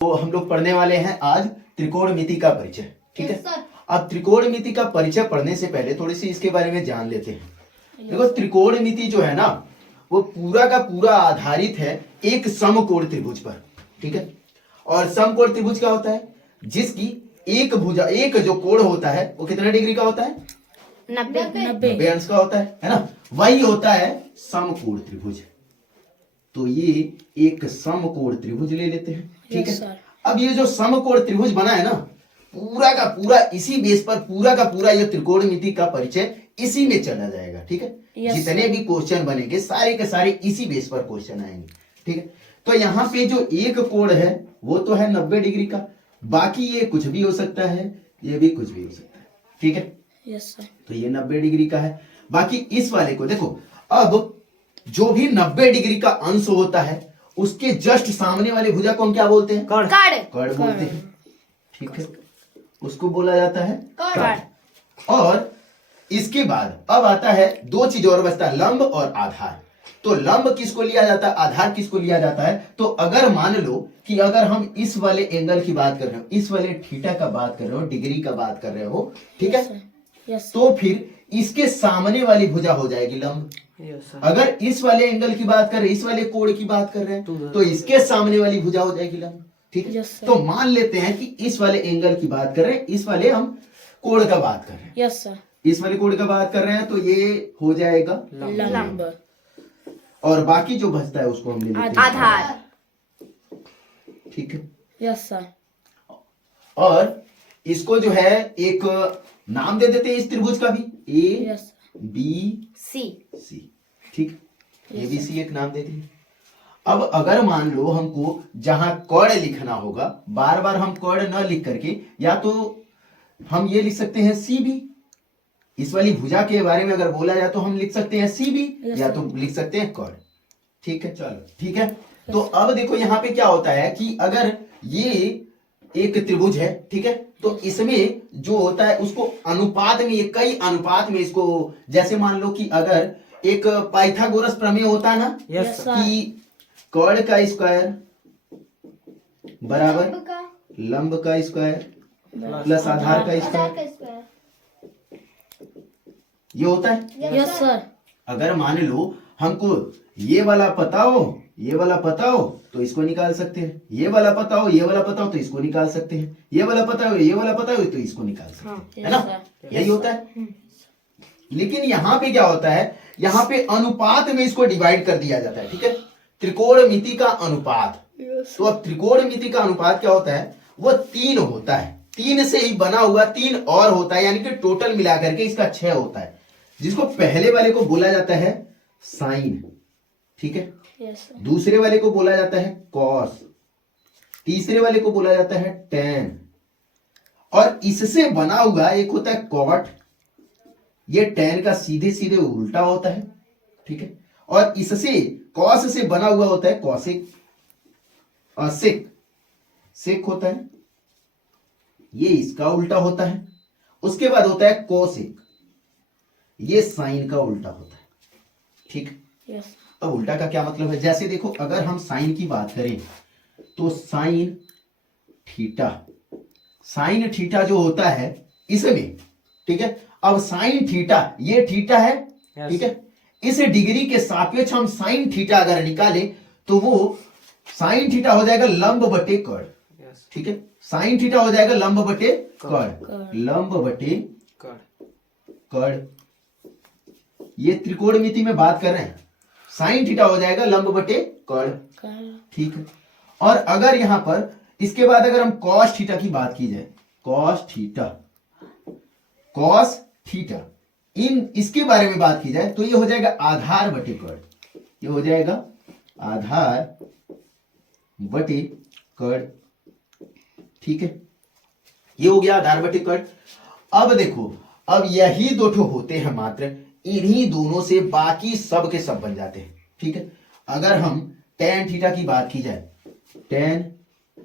तो हम लोग पढ़ने वाले हैं आज त्रिकोणमिति का परिचय। ठीक है। अब त्रिकोणमिति का परिचय पढ़ने से पहले थोड़ी सी इसके बारे में जान लेते हैं। देखो त्रिकोणमिति जो है ना वो पूरा का पूरा आधारित है एक समकोण त्रिभुज पर। ठीक है। और समकोण त्रिभुज क्या होता है? जिसकी एक भुजा एक जो कोण होता है वो कितने डिग्री का होता है? 90 अंश का होता है ना। वही होता है समकोण त्रिभुज। तो ये एक समकोण त्रिभुज ले लेते हैं। ठीक है। अब ये जो समकोण त्रिभुज बना है ना पूरा का पूरा इसी बेस पर पूरा का पूरा ये त्रिकोणमिति का परिचय इसी में चला जाएगा। ठीक है। जितने भी क्वेश्चन बनेंगे सारे के सारे इसी बेस पर क्वेश्चन आएंगे। ठीक है। तो यहाँ पे जो एक कोण है वो तो है 90 डिग्री का, बाकी ये कुछ भी हो सकता है, ये भी कुछ भी हो सकता है। ठीक है। Yes sir. तो ये 90 डिग्री का है। बाकी इस वाले को देखो, अब जो भी 90 डिग्री का अंश होता है उसके जस्ट सामने वाले भुजा को हम क्या बोलते हैं? कर्ण। कर्ण बोलते हैं। ठीक है। उसको बोला जाता है कर्ण। और इसके बाद अब आता है दो चीज और बचता है, लंब और आधार। तो लंब किसको लिया जाता है, आधार किसको लिया जाता है? तो अगर मान लो कि अगर हम इस वाले एंगल की बात कर रहे हो, इस वाले थीटा का बात कर रहे हो, डिग्री का बात कर रहे हो, ठीक है, तो फिर इसके सामने वाली भुजा हो जाएगी लंब। अगर इस वाले एंगल की बात कर रहे हैं, इस वाले कोण की बात कर रहे हैं, तो इसके सामने वाली भुजा हो जाएगी लंब। ठीक है। तो मान लेते हैं कि इस वाले एंगल की बात कर रहे हैं, इस वाले हम कोण का बात कर रहे हैं। Yes sir. इस वाले कोण का बात कर रहे हैं तो ये हो जाएगा लंब। और बाकी जो बचता है उसको हम ले लेते हैं आधार। ठीक है। Yes sir. और इसको जो है एक नाम दे देते हैं इस त्रिभुज का भी, ए बी सी। ठीक। ए बी सी एक नाम दे दिए। अब अगर मान लो हमको जहां कर्ण लिखना होगा, बार बार हम कर्ण न लिख करके या तो हम ये लिख सकते हैं सी बी। इस वाली भुजा के बारे में अगर बोला जाए तो हम लिख सकते हैं सी बी या तो लिख सकते हैं कर्ण। ठीक है। चलो ठीक है। तो अब देखो यहाँ पे क्या होता है कि अगर ये एक त्रिभुज है, ठीक है, तो इसमें जो होता है उसको अनुपात में, ये कई अनुपात में इसको, जैसे मान लो कि अगर एक पाइथागोरस प्रमेय होता है ना कि कर्ण का स्क्वायर बराबर लंब का स्क्वायर प्लस आधार का स्क्वायर, ये होता है। Yes sir. अगर मान लो हमको ये वाला पता हो, ये वाला पता हो तो इसको निकाल सकते हैं, ये वाला पता हो, ये वाला पता हो तो इसको निकाल सकते हैं, ये वाला पता हो, ये वाला पता हो तो इसको निकाल सकते हैं, है ना। यही होता है। लेकिन यहाँ पे क्या होता है, यहाँ पे अनुपात में इसको डिवाइड कर दिया जाता है। ठीक है। त्रिकोणमिति का अनुपात। तो अब त्रिकोणमिति का अनुपात क्या होता है, वो 3 होता है। 3 से ही बना हुआ 3 और होता है, यानी कि टोटल मिलाकर के इसका 6 होता है, जिसको पहले वाले को बोला जाता है साइन। ठीक है। दूसरे वाले को बोला जाता है कॉस, तीसरे वाले को बोला जाता है टेन, और इससे बना हुआ एक होता है कॉट। ये टेन का सीधे सीधे उल्टा होता है। ठीक है। और इससे कॉस से बना हुआ होता है कॉसिक, और सेक होता है, ये इसका उल्टा होता है। उसके बाद होता है कोसेक, ये साइन का उल्टा होता है। ठीक। अब उल्टा का क्या मतलब है, जैसे देखो अगर हम साइन की बात करें तो साइन थीटा जो होता है इसमें, ठीक है, अब साइन थीटा, ये थीटा है, ठीक है, इस डिग्री के सापेक्ष हम साइन थीटा अगर निकालें तो वो साइन थीटा हो जाएगा लंब बटे कर्ण। ठीक है। साइन थीटा हो जाएगा लंब बटे कर्ण, लंब बटे कर्ण। ये त्रिकोणमिति में बात कर रहे हैं, साइन थीटा हो जाएगा लंब बटे कर्ण। ठीक है। और अगर यहां पर इसके बाद अगर हम कॉस थीटा की बात की जाए, कॉस थीटा इन इसके बारे में बात की जाए तो ये हो जाएगा आधार बटे कर्ण, ये हो जाएगा आधार बटे कर्ण। ठीक है। ये हो गया आधार बटे कर्ण। अब देखो, अब यही दो ठो होते हैं मात्र, इन्हीं दोनों से बाकी सब के सब बन जाते हैं। ठीक है। अगर हम टेन थीटा की बात की जाए, टेन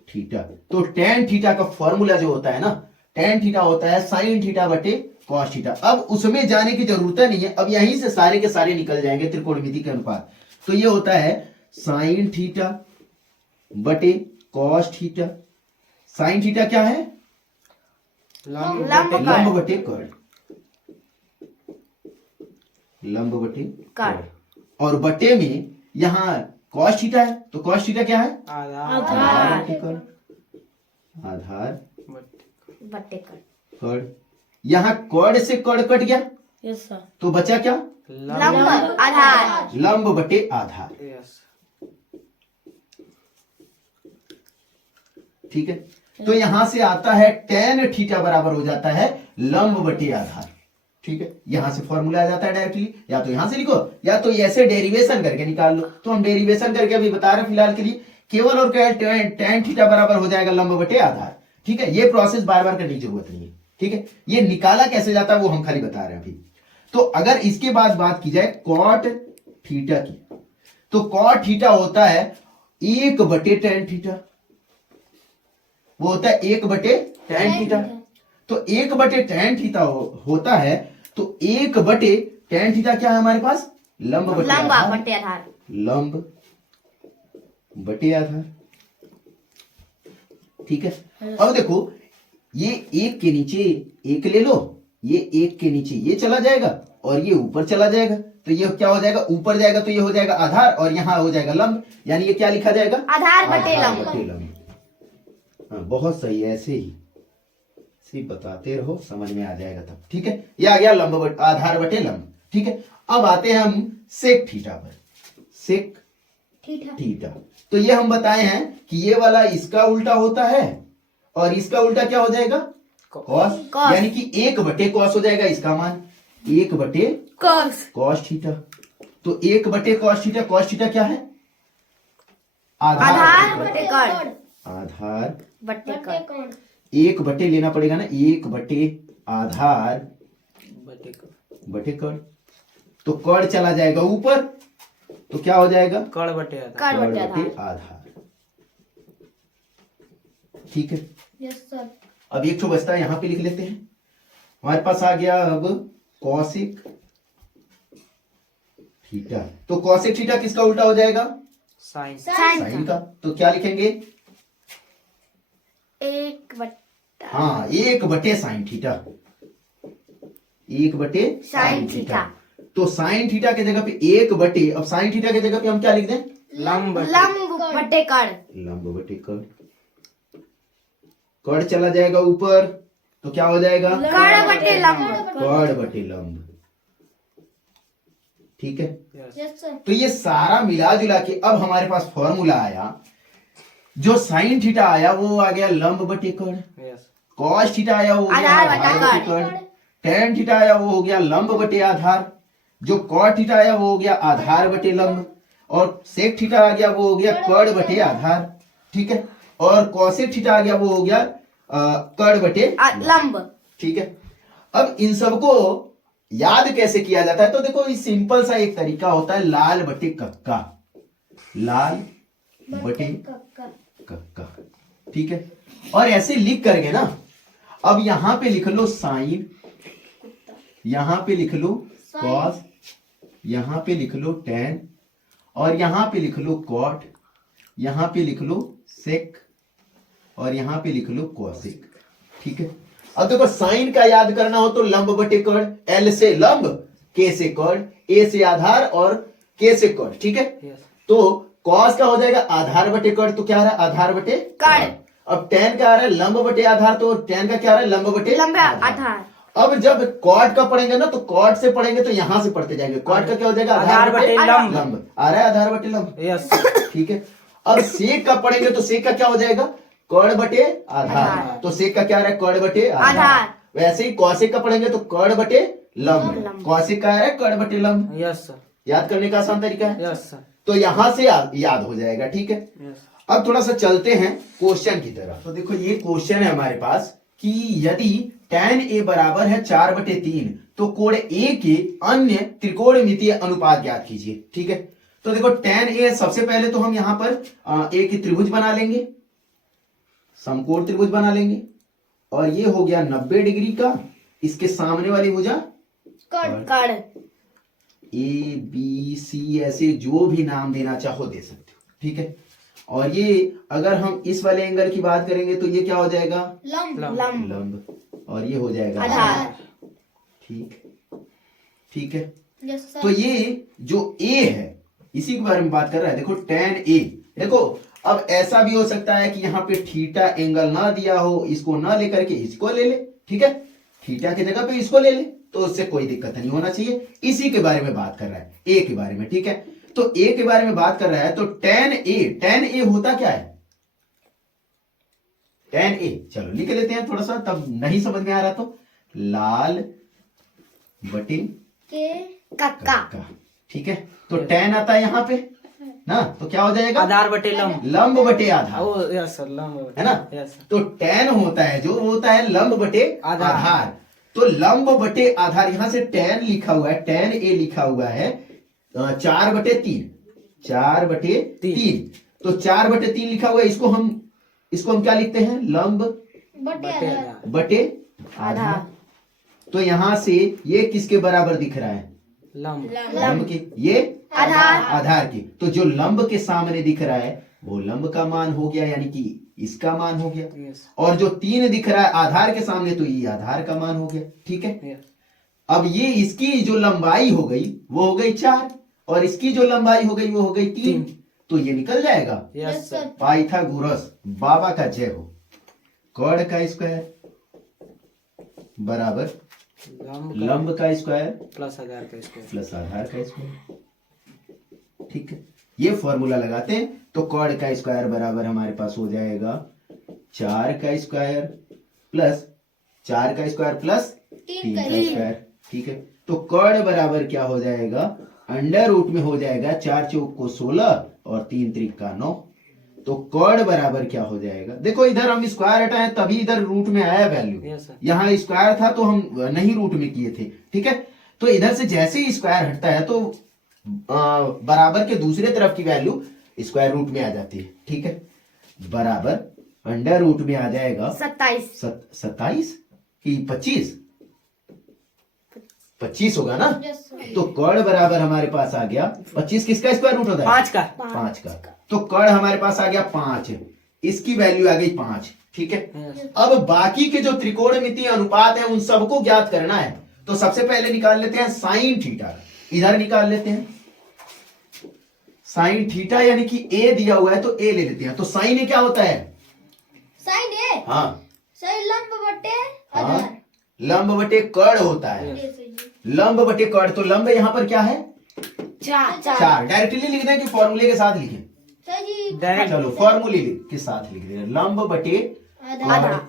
थीटा, तो टेन थीटा का फॉर्मूला जो होता है ना, टेन थीटा होता है साइन थीटा बटे कॉस थीटा। अब उसमें जाने की जरूरत नहीं है, अब यहीं से सारे के सारे निकल जाएंगे त्रिकोणमिति के अनुपात। तो ये होता है साइन थीटा बटे कॉस थीटा साइन थीटा क्या है? लंब बटे कर्ण, लंब बटे कर्ण। और बटे में यहाँ कॉस थीटा है, तो कॉस थीटा क्या है? आधार बटे कर्ण, आधार बटे कर्ण। कर्ण। यहाँ कर्ण से कर्ण कट गया, यस सर। तो बचा क्या? लंब आधार। लंब बटे आधार। ठीक है, तो यहां से आता है tan थीटा बराबर हो जाता है लंब बटे आधार। ठीक है, यहां से फॉर्मूला आ जाता है डायरेक्टली, या तो यहां से लिखो या तो ऐसे डेरिवेशन करके निकाल लो। तो हम डेरिवेशन करके अभी बता रहे हैं फिलहाल के लिए, केवल और केवल tan थीटा बराबर हो जाएगा लंब बटे आधार। ठीक है, ये प्रोसेस बार बार करने की जरूरत नहीं है। ठीक है, ये निकाला कैसे जाता है वो हम खाली बता रहे हैं अभी। तो अगर इसके बाद बात की जाए कॉट थीटा की, तो कॉट थीटा होता है 1 बटे tan थीटा, वो होता है 1 बटे tan थीटा। तो 1 बटे tan थीटा होता है, तो 1 बटे tan थीटा क्या है हमारे पास? लंब बटे आधार। लंब बटे आधार। ठीक है, अब देखो ये 1 के नीचे 1 ले लो, ये 1 के नीचे ये चला जाएगा और ये ऊपर चला जाएगा, तो ये क्या हो जाएगा? ऊपर जाएगा तो ये हो जाएगा आधार और यहां हो जाएगा लंब, यानी ये क्या लिखा जाएगा? आधार बटे लंब। हाँ, बहुत सही, ऐसे ही सिर्फ बताते रहो, समझ में आ जाएगा तब। ठीक है, ये आ गया लंब आधार बटे लंब। ठीक है, अब आते हैं हम सेक थीटा पर। सेक थीटा, तो ये हम बताए हैं कि ये वाला इसका उल्टा होता है और इसका उल्टा क्या हो जाएगा? कॉस, यानी कि 1 बटे कॉस हो जाएगा इसका मान, 1 बटे कॉस थीटा। तो 1 बटे कॉस थीटा, कॉस थीटा क्या है? आधार बटे कर्ण। आधार बटे कर्ण। 1 बटे लेना पड़ेगा ना, 1 बटे आधार बटे कर्ण। तो कर्ण चला जाएगा ऊपर, तो क्या हो जाएगा? कर्ण बटे आधार। ठीक है, यस सर। अब एक ठो बचता है, यहां पे लिख लेते हैं। हमारे पास आ गया अब कॉसिक थीटा। तो कॉसिक थीटा किसका उल्टा हो जाएगा? साइन का। तो क्या लिखेंगे? 1 बटे, हाँ, 1 बटे साइन थीटा, 1 बटे साइन थीटा। तो साइन थीटा के जगह पे 1 बटे, अब साइन थीटा के जगह पे हम क्या लिख दें? लंब बटे कर्ण। लंब बटे कर्ण। कर्ण चला जाएगा ऊपर, तो क्या हो जाएगा? कर्ण बटे लंब। कर्ण बटे लंब। ठीक है, यस सर। तो ये सारा मिला जुला के अब हमारे पास फॉर्मूला आया, जो साइन थीटा आया वो आ गया लंब बटे कर्ण, कॉस थीटा आया वो हो गया आधार बटे कर्ण, tan थीटा आया वो हो गया लंब बटे आधार, जो कॉट थीटा आया वो हो गया आधार बटे लंब, और सेक थीटा आ गया वो हो गया कर्ण बटे आधार। ठीक है, और कॉसेक थीटा आ गया वो हो गया कर्ण बटे लंब। ठीक है, अब इन सबको याद कैसे किया जाता है? तो देखो इस सिंपल सा एक तरीका होता है, लाल बटे कक्का, लाल बटे कक्का। ठीक है, और ऐसे लिख करके ना, अब यहां पे लिख लो साइन, यहां पे लिख लो कॉस, यहां पे लिख लो tan, और यहां पे लिख लो कॉट, यहां पे लिख लो सेक, और यहां पे लिख लो कॉसेक। ठीक है, अब देखो साइन का याद करना हो तो लंब बटे कर्ण, L से लंब, K से कर्ण, A से आधार और K से कर्ण। ठीक है, तो कॉस का हो जाएगा आधार बटे कर्ण, तो क्या आ रहा है? आधार बटे कर्ण। अब tan का आ रहा है लंब बटे आधार, तो tan का क्या आ रहा है? लंब बटे आधार। अब जब कॉट का पढ़ेंगे ना, तो कॉट से पढ़ेंगे तो यहां से पढ़ते जाएंगे, कॉट का क्या हो जाएगा? आधार बटे लंब। आ रहा है आधार बटे लंब? यस। ठीक है, अब सेक का पढ़ेंगे तो सेक का क्या हो जाएगा? कर्ण बटे आधार, तो सेक का क्या आ रहा है? कर्ण बटे आधार। वैसे ही कौशिक का पढ़ेंगे तो कर्ण बटे लंब, कौशिक का आ रहा है कर्ण बटे लंब। यस सर, याद करने का आसान तरीका है। यस सर, तो यहां से याद हो जाएगा। ठीक है, अब थोड़ा सा चलते हैं क्वेश्चन की तरफ। तो देखो ये क्वेश्चन है हमारे पास कि यदि tan A बराबर है 4/3, तो कोण A के अन्य त्रिकोणमितीय अनुपात ज्ञात कीजिए। ठीक है, तो देखो tan A, सबसे पहले तो हम यहां पर A की त्रिभुज बना लेंगे, समकोण त्रिभुज बना लेंगे, और ये हो गया 90 डिग्री का, इसके सामने वाली भुजा कर्ण, A B C, ऐसे जो भी नाम देना चाहो दे सकते हो। ठीक है, और ये अगर हम इस वाले एंगल की बात करेंगे तो ये क्या हो जाएगा? लंब लंब। लंब लंब। और ये हो जाएगा आधार। ठीक, ठीक है। यस तो सर। ये जो ए है इसी के बारे में बात कर रहा है। देखो tan ए, देखो अब ऐसा भी हो सकता है कि यहाँ पे थीटा एंगल ना दिया हो, इसको ना लेकर के इसको ले ले, ठीक है, थीटा की जगह पे इसको ले ले, तो उससे कोई दिक्कत नहीं होना चाहिए। इसी के बारे में बात कर रहा है, ए के बारे में, ठीक है। तो ए के बारे में बात कर रहा है तो tan ए होता क्या है? tan ए, चलो लिख लेते हैं थोड़ा सा, तब नहीं समझ में आ रहा तो लाल बटे के कक्का का, ठीक है। तो tan आता है यहाँ पे ना, तो क्या हो जाएगा? आधार बटे लंब। लंब बटे आधार, ओ यस सर, लंब है ना। Yes sir. तो tan होता है जो वो होता है लंब बटे आधार। आधार। तो लंब बटे आधार, यहां से tan लिखा हुआ है, tan ए लिखा हुआ है 4/3, 4/3। तो 4/3 लिखा हुआ है, इसको हम क्या लिखते हैं? लंब बटे बटे आधार। आधार। बटे आधार। तो यहां से ये किसके बराबर दिख रहा है? लंब। लंब के, ये आधार। आधार के। तो जो लंब के सामने दिख रहा है वो लंब का मान हो गया, यानी कि इसका मान हो गया। यस और जो 3 दिख रहा है आधार के सामने, तो ये आधार का मान हो गया, ठीक है। यस। अब ये इसकी जो लंबाई हो गई वो हो गई 4, और इसकी जो लंबाई हो गई वो हो गई 3। तो ये निकल जाएगा। Yes sir. पाइथागोरस बाबा का जय हो। कॉर्ड का स्क्वायर बराबर लंब का स्क्वायर प्लस आधार का स्क्वायर। प्लस आधार का स्क्वायर, ठीक है। ये फॉर्मूला लगाते हैं तो कॉर्ड का स्क्वायर बराबर हमारे पास हो जाएगा 4 का स्क्वायर प्लस 4 का स्क्वायर प्लस 3 का स्क्वायर, ठीक है। तो कॉर्ड बराबर क्या हो जाएगा? अंडर रूट में हो जाएगा 4 चौक को 16 और 3 त्रिक का 9। तो कॉर्ड बराबर क्या हो जाएगा? देखो इधर हम स्क्वायर हटाए तभी इधर रूट में आया वैल्यू, यस सर। यहाँ स्क्वायर था तो हम नहीं रूट में किए थे, ठीक है। तो इधर से जैसे ही स्क्वायर हटता है तो बराबर के दूसरे तरफ की वैल्यू स्क्वायर रूट में आ जाती है, ठीक है। बराबर अंडर रूट में आ जाएगा 27 कि 25 होगा ना। Yes sir. तो कॉर्ड बराबर हमारे पास आ गया 25, किसका स्क्वायर रूट होता है? 5 का। 5 का। तो कॉर्ड हमारे पास आ गया 5, इसकी वैल्यू आ गई 5, ठीक है। यस। अब बाकी के जो त्रिकोणमितीय अनुपात है उन सबको ज्ञात करना है। तो सबसे पहले निकाल लेते हैं साइन थीटा, इधर निकाल लेते हैं साइन थीटा, यानी कि ए दिया हुआ है तो ए ले लेते हैं। तो साइन ए क्या होता है? साइन ए हाँ सही लंब बटे हाँ, आधार। लंब बटे कर्ण होता है। ये सही है। लंब बटे कर्ण, तो लंब यहाँ पर क्या है? 4 डायरेक्टली लिख दें कि फॉर्मूले के साथ लिखें? सही जी। डायरेक्ट। चलो फॉर्मूले के साथ लिख दें, लंब बटे आधार।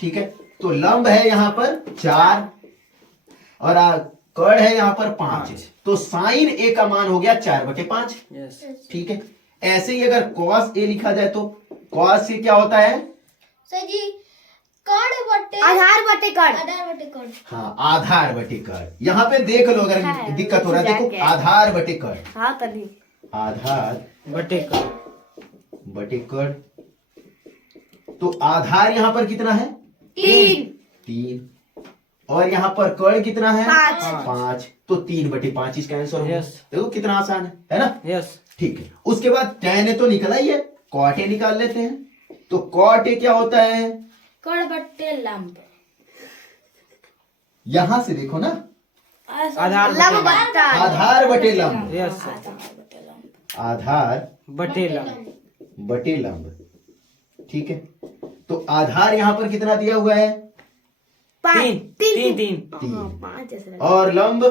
ठीक है। तो लंब है यहाँ पर 4 और कर्ण है यहाँ पर 5, तो साइन ए का मान हो गया 4/5, यस। ठीक है। ऐसे ही अगर कॉस ए लिखा जाए तो कॉस से क्या होता है? सही जी। कर्ण बटे आधार बटे कर्ण। आधार बटे कर्ण। हाँ, आधार बटे कर्ण। यहाँ पे देख लो अगर है, दिक्कत हो रहा है, देखो आधार बटे कर्ण, हाँ तभी आधार बटे का। बटे कर्ण। तो आधार यहाँ पर कितना है? 3 और यहाँ पर कर्ण कितना है? 5। तो 3/5 इसका आंसर होगा। Yes. देखो कितना आसान है ना। यस। ठीक है। उसके बाद tan ए तो निकला ही है, cot ए निकाल लेते हैं। तो cot ए क्या होता है? कर्ण बटे लंब। यहां से देखो ना, आधार लंब बटे बट्टा आधार बटे लंब, यस। आधार बटे लंब। बटे लंब, ठीक है। तो आधार यहां पर कितना दिया हुआ है? 3 5 जैसे और लंब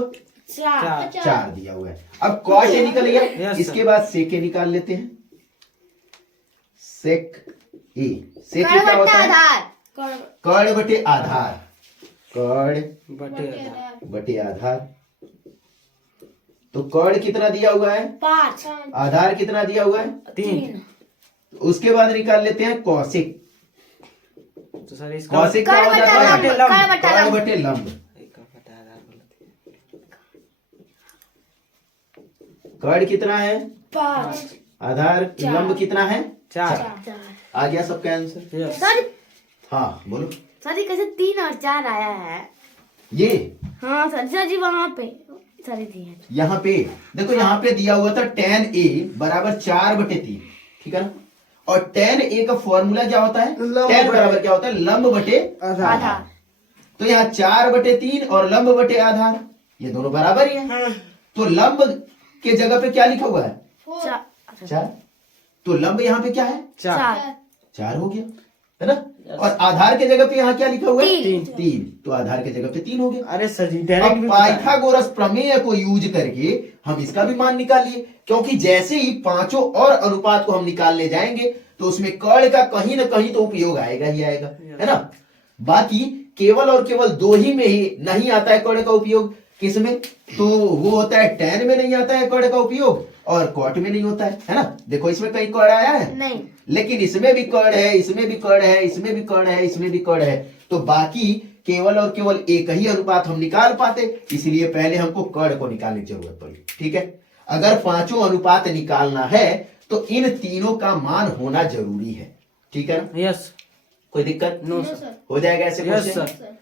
4 4 दिया हुआ है। अब cot ए निकल गया। Yes, इसके बाद sec ए निकाल लेते हैं। sec ए क्या होता है? आधार कर्ण बटे आधार, कर्ण बटे आधार। बटे आधार। तो कर्ण कितना दिया हुआ है? 5 आधार कितना दिया हुआ है? 3। उसके बाद निकाल लेते हैं कौशिक। तो सर इसका कौशिक क्या कर्ण होता बटा है? लंब, कर्ण बटा कर्ण लंब। बटे लंब। एक का बटा आधार बोलते कर्ण कितना है? 5 आधार लंब कितना है? 4। आ गया सबका आंसर। यस। सर हाँ बोलो। सर ये कैसे 3 और 4 आया है? ये हाँ सर जी वहाँ पे सारी थी है। यहाँ पे देखो, यहाँ पे दिया हुआ था tan ए बराबर 4/3, ठीक है ना। और tan a का फॉर्मूला क्या होता है, लंब tan बटे- बराबर क्या होता है, लंब बटे आधा आधार। तो यहाँ 4/3 और लंब बटे आधार, ये दोनों बराबर ही है। हाँ। तो लंब के जगह पे क्या लिखा हुआ है, 4 4। तो लंब यहाँ पे क्या है, 4 4 हो गया, है ना। और आधार के जगह पे यहाँ क्या लिखा हुआ है, तीन। 3। तो आधार के जगह पे 3 हो गया। अरे सर जी डायरेक्ट अब भी पता है। पाइथागोरस प्रमेय को यूज करके हम इसका भी मान निकाल लिए, क्योंकि जैसे ही पांचों और अनुपात को हम निकालने जाएंगे तो उसमें कर्ण का कहीं ना कहीं तो उपयोग आएगा ही आएगा, है ना। बाकी केवल और केवल 2 ही में ही नहीं आता है कर्ण का उपयोग, किसमें, तो वो होता है tan में नहीं आता है कर्ण का उपयोग और कॉट में नहीं होता है ना। देखो इसमें कहीं कर्ण आया है नहीं। लेकिन इसमें भी कर्ण है, इसमें भी कर्ण है, इसमें भी कर्ण है, इसमें भी कर्ण है। तो बाकी केवल और केवल एक ही अनुपात हम निकाल पाते, इसलिए पहले हमको कर्ण को निकालने की जरूरत पड़ी। ठीक है, अगर पांचों अनुपात निकालना है तो इन तीनों का मान होना जरूरी है। ठीक है ना, यस कोई दिक्कत नो नो सर सर हो जाएगा ऐसे यस क्वेश्चन। सर